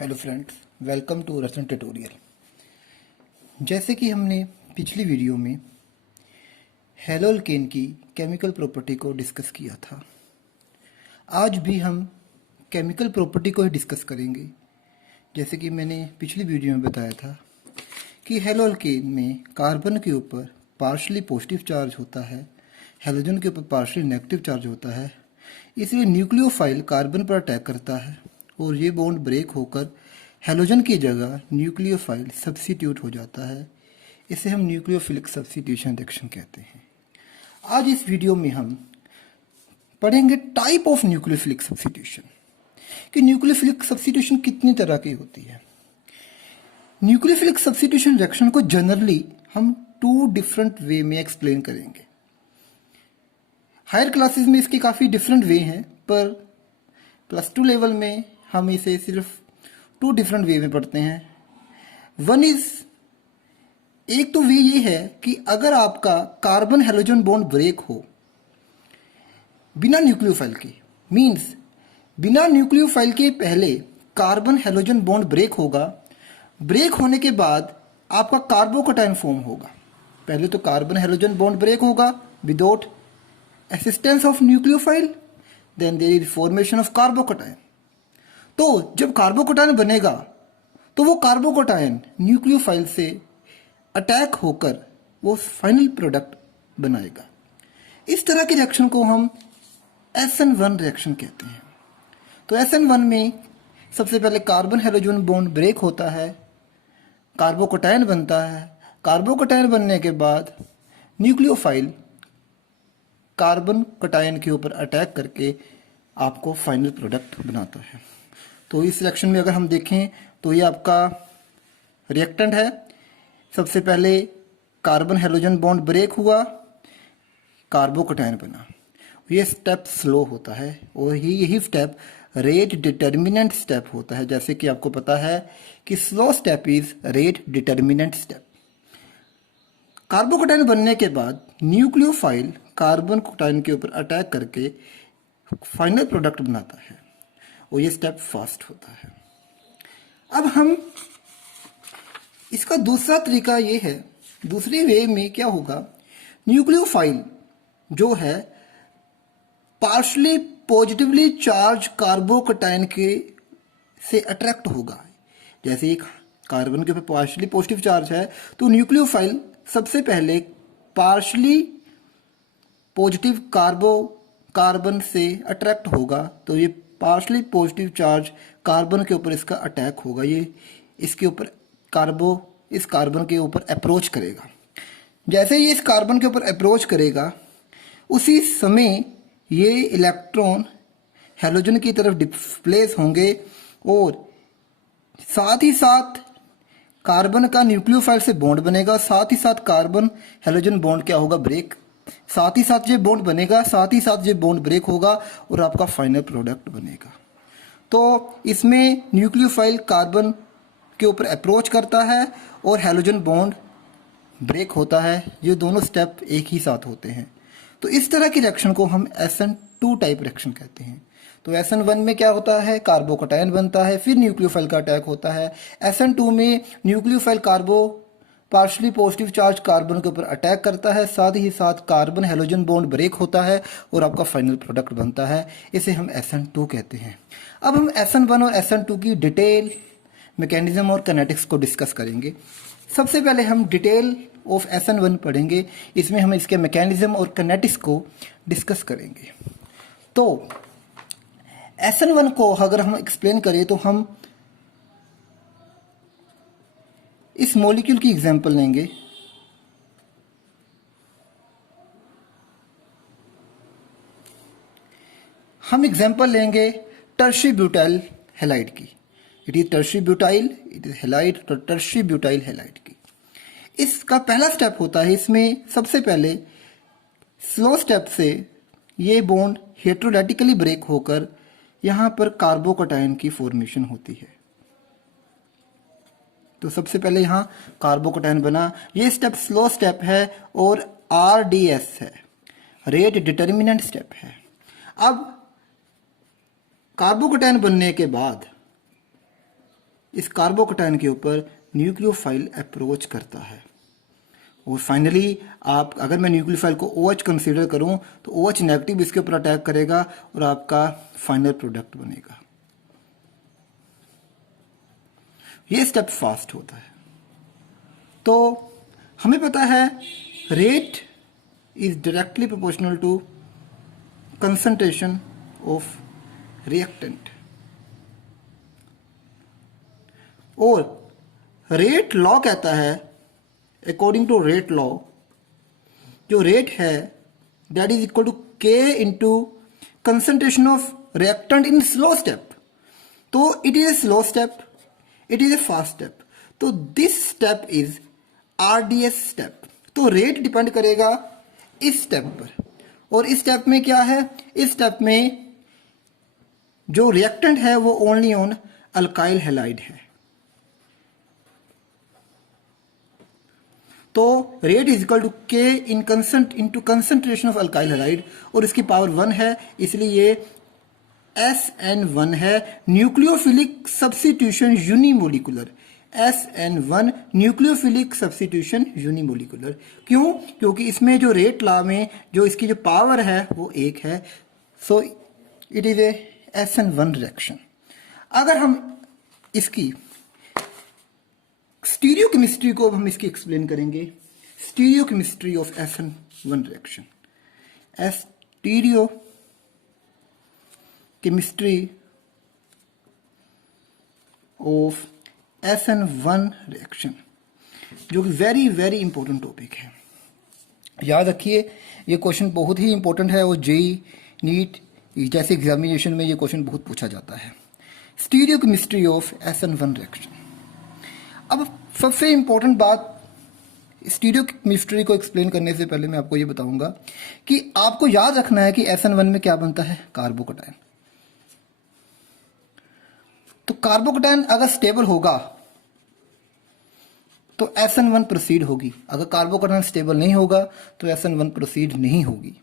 Hello friends, welcome to Roshan tutorial. जैसे कि हमने पिछली वीडियो में हेलोल्केन की केमिकल प्रॉपर्टी को डिस्कस किया था, आज भी हम केमिकल प्रॉपर्टी को ही डिस्कस करेंगे। जैसे कि मैंने पिछली वीडियो में बताया था कि हेलोल्केन में कार्बन के ऊपर पार्शली पॉजिटिव चार्ज होता है, हेलोजन के ऊपर पार्शली नेगेटिव चार्ज होता है। इसलिए न्यूक्लियोफाइल कार्बन पर अटैक करता है और ये बॉन्ड ब्रेक होकर हेलोजन की जगह न्यूक्लियोफाइल सब्स्टिट्यूट हो जाता है। इसे हम न्यूक्लियोफिलिक सब्स्टिट्यूशन रिएक्शन कहते हैं। आज इस वीडियो में हम पढ़ेंगे टाइप ऑफ न्यूक्लियोफिलिक सब्स्टिट्यूशन, कि न्यूक्लियोफिलिक सब्स्टिट्यूशन कितनी तरह की होती है। न्यूक्लियोफिलिक सब्स्टिट्यूशन रिएक्शन को जनरली हम टू डिफरेंट वे में एक्सप्लेन करेंगे। हायर क्लासेस में इसके काफ़ी डिफरेंट वे हैं, पर +2 लेवल में हम इसे सिर्फ 2 डिफरेंट वे में पढ़ते हैं। वन इज, एक तो वे ये है कि अगर आपका कार्बन हेलोजन बॉन्ड ब्रेक हो बिना न्यूक्लियोफाइल के, मींस बिना न्यूक्लियोफाइल के पहले कार्बन हेलोजन बॉन्ड ब्रेक होगा, ब्रेक होने के बाद आपका कार्बोकैटायन फॉर्म होगा। पहले तो कार्बन हेलोजन बॉन्ड ब्रेक होगा without assistance of nucleophile, then there is formation of carbocation. तो जब कार्बोकैटायन बनेगा तो वो कार्बोकैटायन न्यूक्लियोफाइल से अटैक होकर वो फाइनल प्रोडक्ट बनाएगा। इस तरह के रिएक्शन को हम SN1 रिएक्शन कहते हैं। तो SN1 में सबसे पहले कार्बन हेलोजन बॉन्ड ब्रेक होता है, कार्बोकैटायन बनता है। कार्बोकैटायन बनने के बाद न्यूक्लियोफाइल कार्बन कटायन के ऊपर अटैक करके आपको फाइनल प्रोडक्ट बनाता है। तो इस रिएक्शन में अगर हम देखें तो ये आपका रिएक्टेंट है। सबसे पहले कार्बन हेलोजन बॉन्ड ब्रेक हुआ, कार्बोकैटायन बना। ये स्टेप स्लो होता है और यही स्टेप रेट डिटर्मिनेंट स्टेप होता है। जैसे कि आपको पता है कि slow step is rate determinant step. Carbocation बनने के बाद न्यूक्लियोफाइल कार्बन कटायन के ऊपर अटैक करके फाइनल प्रोडक्ट बनाता है और ये स्टेप फास्ट होता है। अब हम इसका दूसरा तरीका ये है, दूसरे वे में क्या होगा, न्यूक्लियोफाइल जो है पार्शली पॉजिटिवली चार्ज कार्बोकैटायन के से अट्रैक्ट होगा। जैसे एक कार्बन के ऊपर पार्शली पॉजिटिव चार्ज है तो न्यूक्लियोफाइल सबसे पहले पार्शली पॉजिटिव कार्बन से अट्रैक्ट होगा, तो ये पार्शली पॉजिटिव चार्ज कार्बन के ऊपर इसका अटैक होगा। ये इसके ऊपर इस कार्बन के ऊपर अप्रोच करेगा। जैसे ये इस कार्बन के ऊपर अप्रोच करेगा, उसी समय ये इलेक्ट्रॉन हेलोजन की तरफ डिस्प्लेस होंगे और साथ ही साथ कार्बन का न्यूक्लियोफाइल से बॉन्ड बनेगा। साथ ही साथ कार्बन हेलोजन बॉन्ड क्या होगा, ब्रेक। साथ ही साथ ये बॉन्ड बनेगा, साथ ही साथ ये बॉन्ड ब्रेक होगा और आपका फाइनल प्रोडक्ट बनेगा। तो इसमें न्यूक्लियोफाइल कार्बन के ऊपर अप्रोच करता है और हेलोजन बॉन्ड ब्रेक होता है। ये दोनों स्टेप एक ही साथ होते हैं। तो इस तरह की रिएक्शन को हम SN2 टाइप रिएक्शन कहते हैं। तो SN1 में क्या होता है, कार्बोकैटायन बनता है, फिर न्यूक्लियोफाइल का अटैक होता है। SN2 में nucleophile partially positive charge carbon के ऊपर अटैक करता है, साथ ही साथ कार्बन हेलोजन बॉन्ड ब्रेक होता है और आपका फाइनल प्रोडक्ट बनता है। इसे हम SN2 कहते हैं। अब हम SN1 और SN2 की डिटेल, मैकेनिज्म और किनेटिक्स को डिस्कस करेंगे। सबसे पहले हम डिटेल ऑफ SN1 पढ़ेंगे। इसमें हम इसके मैकेनिज्म और किनेटिक्स को डिस्कस करेंगे। तो SN1 को अगर हम एक्सप्लेन करें तो हम इस मॉलिक्यूल की एग्जांपल लेंगे। हम एग्जांपल लेंगे टर्शी ब्यूटाइल हैलाइड की। It is tertiary butyl, it is halide, तो टर्शी ब्यूटाइल हैलाइड की। इसका पहला स्टेप होता है, इसमें सबसे पहले स्लो स्टेप से ये बॉन्ड हेटेरोडाइटिकली ब्रेक होकर यहाँ पर कार्बोकैटायन की फॉर्मेशन होती है। तो सबसे पहले यहाँ कार्बोकैटायन बना। ये स्टेप स्लो स्टेप है और RDS है, रेट डिटर्मिनेंट स्टेप है। अब कार्बोकैटायन बनने के बाद इस कार्बोकटायन के ऊपर न्यूक्लियोफाइल अप्रोच करता है और फाइनली आप, अगर मैं न्यूक्लियोफाइल को OH कंसीडर करूं तो OH नेगेटिव इसके ऊपर अटैक करेगा और आपका फाइनल प्रोडक्ट बनेगा। ये स्टेप फास्ट होता है। तो हमें पता है rate is directly proportional to concentration of reactant, और रेट लॉ कहता है, अकॉर्डिंग टू रेट लॉ, जो रेट है that is equal to K into concentration of reactant in slow step. तो it is a slow step, it is a fast step. तो this step is RDS step. तो rate depend करेगा इस step पर, और इस step में क्या है, इस स्टेप में जो रिएक्टेंट है वो ओनली ऑन अल्काइल हैलाइड है। तो rate is equal to K into concentration of alkyl halide, और इसकी पावर 1 है, इसलिए ये SN1 है, nucleophilic substitution unimolecular. SN1 nucleophilic substitution unimolecular. क्यों? क्योंकि इसमें जो रेट लॉ में जो इसकी जो पावर है वो 1 है। So it is A SN1 reaction. अगर हम इसकी स्टीरियोकेमिस्ट्री को हम इसकी एक्सप्लेन करेंगे, stereochemistry of SN1 reaction, stereochemistry of SN1 reaction, जो कि वेरी वेरी इंपॉर्टेंट टॉपिक है। याद रखिए ये क्वेश्चन बहुत ही इंपॉर्टेंट है, और JEE नीट जैसे एग्जामिनेशन में ये क्वेश्चन बहुत पूछा जाता है। Stereochemistry of SN1 reaction. अब सबसे इंपॉर्टेंट बात, स्टीरियोकेमिस्ट्री को एक्सप्लेन करने से पहले मैं आपको ये बताऊंगा कि आपको याद रखना है कि SN1 में क्या बनता है, कार्बोकटायन। तो कार्बोकटायन अगर स्टेबल होगा तो SN1 प्रोसीड होगी, अगर कार्बोकटायन स्टेबल नहीं होगा तो SN1 प्रोसीड नहीं होगी।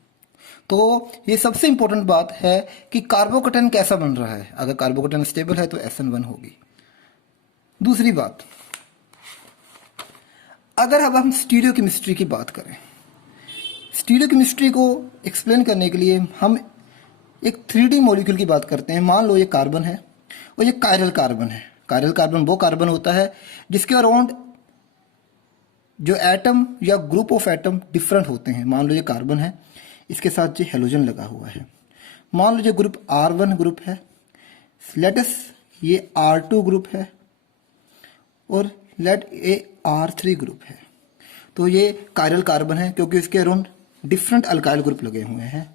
तो ये सबसे इंपॉर्टेंट बात है कि कार्बोकटायन कैसा बन रहा है। अगर कार्बोकटायन स्टेबल है तो SN1 होगी। दूसरी बात, अगर अब हम स्टीरियोकेमिस्ट्री की बात करें, स्टीरियोकेमिस्ट्री को एक्सप्लेन करने के लिए हम एक 3D मॉलिक्यूल की बात करते हैं। मान लो ये कार्बन है और ये कायरल कार्बन है। कायरल कार्बन वो कार्बन होता है जिसके अराउंड जो एटम या ग्रुप ऑफ एटम डिफरेंट होते हैं। मान लो ये कार्बन है, इसके साथ ये हेलोजन लगा हुआ है। मान लो ये ग्रुप R1 ग्रुप है, लेटस ये R2 ग्रुप है, और लेट ए R3 ग्रुप है। तो ये कायरल कार्बन है क्योंकि इसके अराउंड डिफरेंट अल्काइल ग्रुप लगे हुए हैं,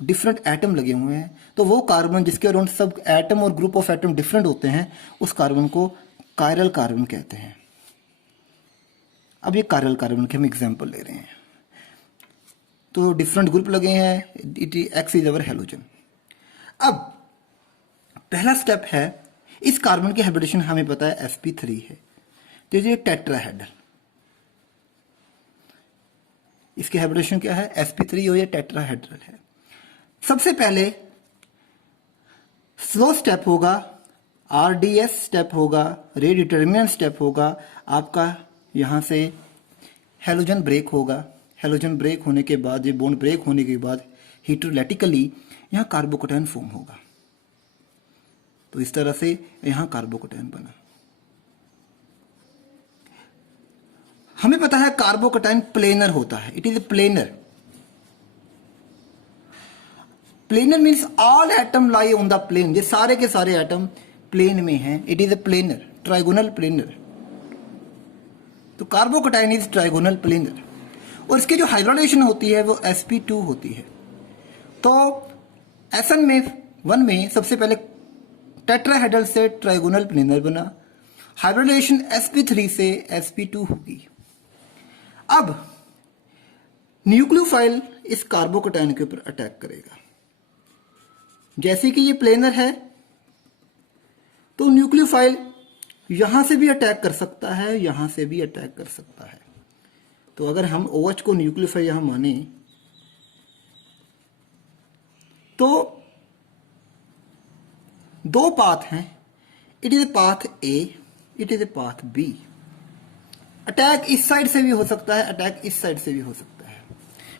डिफरेंट एटम लगे हुए हैं। तो वो कार्बन जिसके अराउंड सब एटम और ग्रुप ऑफ एटम डिफरेंट होते हैं, उस कार्बन को कायरल कार्बन कहते हैं। अब ये कायरल कार्बन के हम एग्जांपल ले रहे हैं। तो डिफरेंट ग्रुप लगे हैं, it x is our halogen. अब पहला स्टेप है, इस कार्बन की हाइब्रिडेशन हमें पता है sp3 है, तो ये टेट्राहेड्रल। इसकी हाइब्रिडेशन क्या है, sp3, और ये टेट्राहेड्रल है। सबसे पहले स्लो स्टेप होगा, RDS स्टेप होगा, रेट डिटर्मिनेंट स्टेप होगा। आपका यहां से हेलोजन ब्रेक होगा। हेलोजन ब्रेक होने के बाद, ये बॉन्ड ब्रेक होने के बाद हिट्रोलाइटिकली यहाँ कार्बोकटायन फॉर्म होगा। तो इस तरह से यहाँ कार्बोकटायन बना। हमें पता है कार्बोकटायन प्लेनर होता है, it is a planar. Planar means all atom lie on the plane, ये सारे के सारे एटम प्लेन में हैं। It is a planar, trigonal planar. तो कार्बोकटायन इज ट्राइगोनल प्लेनर, और इसकी जो हाइब्रिडेशन होती है वो sp2 होती है। तो SN1 में सबसे पहले टेट्राहेड्रल से ट्राइगोनल प्लेनर बना, हाइब्रिडेशन sp3 से sp2 होगी। अब न्यूक्लियोफाइल इस कार्बोकटायन के ऊपर अटैक करेगा। जैसे कि ये प्लेनर है, तो न्यूक्लियोफाइल यहां से भी अटैक कर सकता है, यहां से भी अटैक कर सकता है। तो अगर हम OH को न्यूक्लियोफाइल यहां माने तो दो पाथ हैं। It is path A it is a path B. Attack इस साइड से भी हो सकता है, अटैक इस साइड से भी हो सकता है,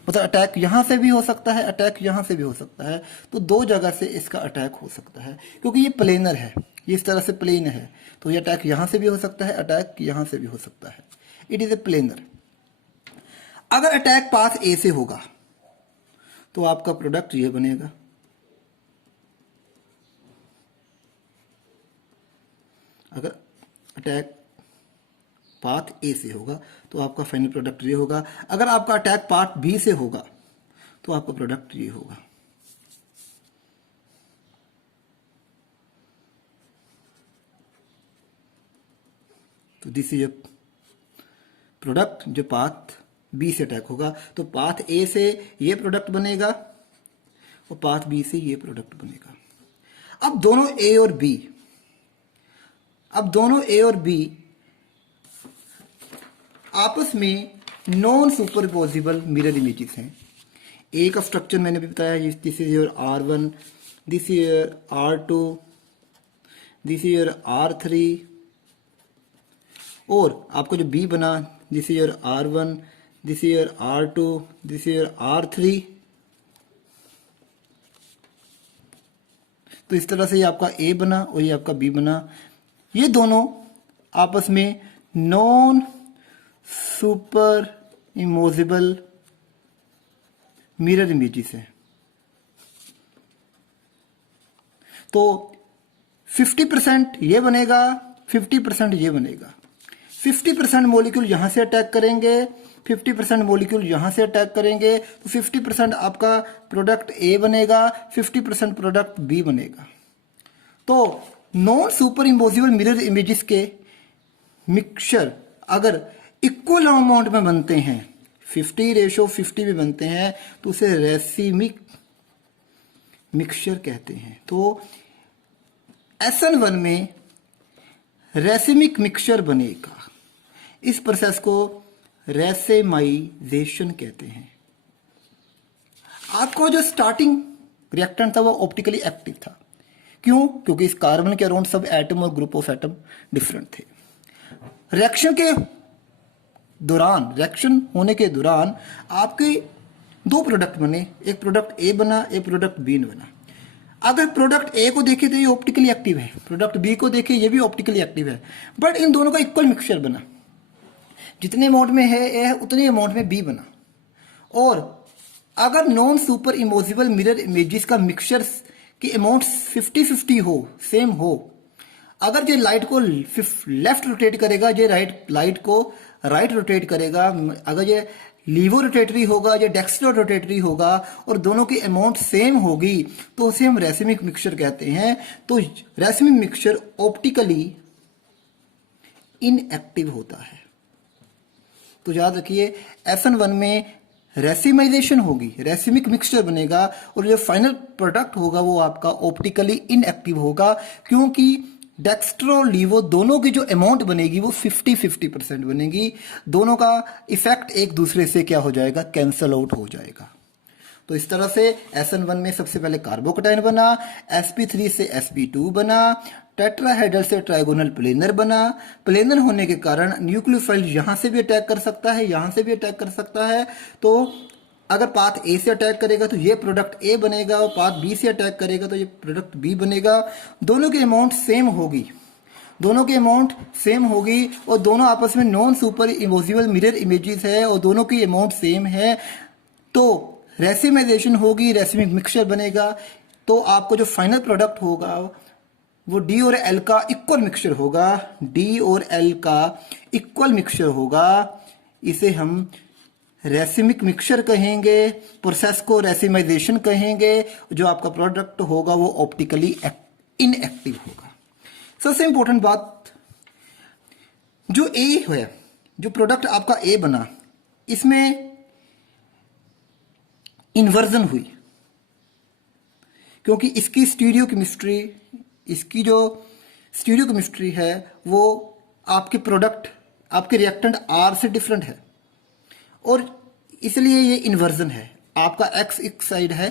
मतलब अटैक यहां से भी हो सकता है, अटैक यहां से भी हो सकता है। तो दो जगह से इसका अटैक हो सकता है, क्योंकि ये प्लेनर है, ये इस तरह से प्लेन है, तो ये अटैक यहां से भी हो सकता है, अटैक यहां से भी हो सकता है। It is a planar. अगर अटैक पाथ ए से होगा तो आपका प्रोडक्ट ये बनेगा, अगर अटैक पाथ ए से होगा तो आपका फाइनल प्रोडक्ट ये होगा। अगर आपका अटैक पाथ बी से होगा तो आपका प्रोडक्ट ये होगा। तो दिस इज प्रोडक्ट जो पाथ बी से अटैक होगा। तो पाथ ए से ये प्रोडक्ट बनेगा और पाथ बी से ये प्रोडक्ट बनेगा। अब दोनों ए और बी, आपस में नॉन सुपरपोजिबल मिरर इमेजेस हैं। ए का स्ट्रक्चर मैंने भी बताया, this is your R1, this is your R2, this is your R3, और आपको जो बी बना, this is your R1, this is your R2, this is your R3। तो इस तरह से ये आपका ए बना और ये आपका बी बना। ये दोनों आपस में नॉन सुपर इमोजिबल मिरर इमेजेस है। तो 50% ये बनेगा, 50% ये बनेगा। 50% मॉलिक्यूल यहां से अटैक करेंगे, 50% मॉलिक्यूल यहां से अटैक करेंगे, तो 50% आपका प्रोडक्ट ए बनेगा, 50% प्रोडक्ट बी बनेगा। तो non super imposable mirror images के मिक्सचर अगर इक्वल अमाउंट में बनते हैं, 50:50 में बनते हैं, तो उसे रेसिमिक मिक्सचर कहते हैं। तो SN1 में रेसिमिक मिक्सचर बनेगा। इस प्रोसेस को रेसेमाइजेशन कहते हैं। आपको जो स्टार्टिंग रिएक्टेंट था वो ऑप्टिकली एक्टिव था। क्यों? क्योंकि इस कार्बन के अराउंड सब एटम और ग्रुप ऑफ एटम डिफरेंट थे। रिएक्शन के दौरान, रिएक्शन होने के दौरान आपके दो प्रोडक्ट बने, एक प्रोडक्ट ए बना, एक प्रोडक्ट बी बना। अगर प्रोडक्ट ए को देखें तो ये ऑप्टिकली एक्टिव है, प्रोडक्ट बी को देखें ये भी ऑप्टिकली एक्टिव है, बट इन दोनों का इक्वल मिक्सचर बना। जितने अमाउंट में है ए उतने अमाउंट में बी बना। और अगर नॉन सुपर इमोजिबल मिरर इमेजेस का मिक्सचर की अमाउंट 50-50 हो, सेम हो, अगर ये लाइट को लेफ्ट रोटेट करेगा, ये लाइट को राइट रोटेट करेगा, अगर ये लीवो रोटेटरी होगा, ये डेक्स्ट्रो रोटेटरी होगा, और दोनों की अमाउंट सेम होगी, तो उसे हम रेसिमिक मिक्सचर कहते हैं। तो रेसिमिक मिक्सचर ऑप्टिकली इनएक्टिव होता है। तो याद रखिए, SN1 में रेसिमाइजेशन होगी, रेसिमिक मिक्सचर बनेगा, और जो फाइनल प्रोडक्ट होगा वो आपका ऑप्टिकली इनएक्टिव होगा, क्योंकि डेक्स्ट्रो लीवो दोनों की जो अमाउंट बनेगी वो 50-50% बनेगी। दोनों का इफेक्ट एक दूसरे से क्या हो जाएगा, कैंसल आउट हो जाएगा। तो इस तरह से SN1 में सबसे पहले कार्बोकटाइन बना, sp3 से sp2 बना, टेट्राहेड्रल से ट्राइगोनल प्लेनर बना। प्लेनर होने के कारण न्यूक्लियोफाइल यहां से भी अटैक कर सकता है, यहां से भी अटैक कर सकता है। तो अगर पाथ ए से अटैक करेगा तो ये प्रोडक्ट ए बनेगा, और पाथ बी से अटैक करेगा तो ये प्रोडक्ट बी बनेगा। दोनों की अमाउंट सेम होगी, दोनों की अमाउंट सेम होगी, और दोनों आपस में नॉन सुपर इमोजिबल मिरर इमेजेस है, और दोनों की अमाउंट सेम है। तो रेसिमाइजेशन होगी, रेसिमिक मिक्सचर बनेगा। तो आपको जो फाइनल प्रोडक्ट होगा वो डी और एल का इक्वल मिक्सचर होगा, डी और एल का इक्वल मिक्सचर होगा। इसे हम रेसिमिक मिक्सचर कहेंगे, प्रोसेस को रेसिमाइजेशन कहेंगे। जो आपका प्रोडक्ट होगा वो ऑप्टिकली इनएक्टिव होगा। सबसे इंपॉर्टेंट बात, जो ए है, जो प्रोडक्ट आपका ए बना, इसमें इन्वर्जन हुई, क्योंकि इसकी स्टीरियो केमिस्ट्री, इसकी जो स्टीरियो केमिस्ट्री है वो आपके प्रोडक्ट, आपके रिएक्टेंट आर से डिफरेंट है, और इसलिए ये इन्वर्जन है। आपका एक्स इस साइड है,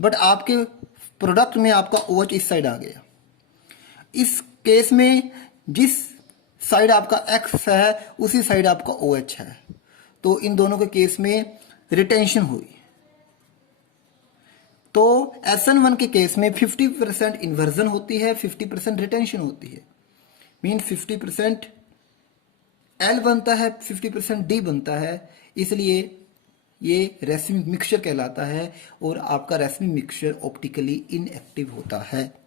बट आपके प्रोडक्ट में आपका OH इस साइड आ गया। इस केस में जिस साइड आपका X है उसी साइड आपका OH है, तो इन दोनों के केस में रिटेंशन हुई। तो SN1 के केस में 50% इन्वर्जन होती है, 50% रिटेंशन होती है। मीन 50% L बनता है, 50% D बनता है, इसलिए ये रेसिमिक मिक्सचर कहलाता है और आपका रेसिमिक मिक्सचर ऑप्टिकली इनएक्टिव होता है।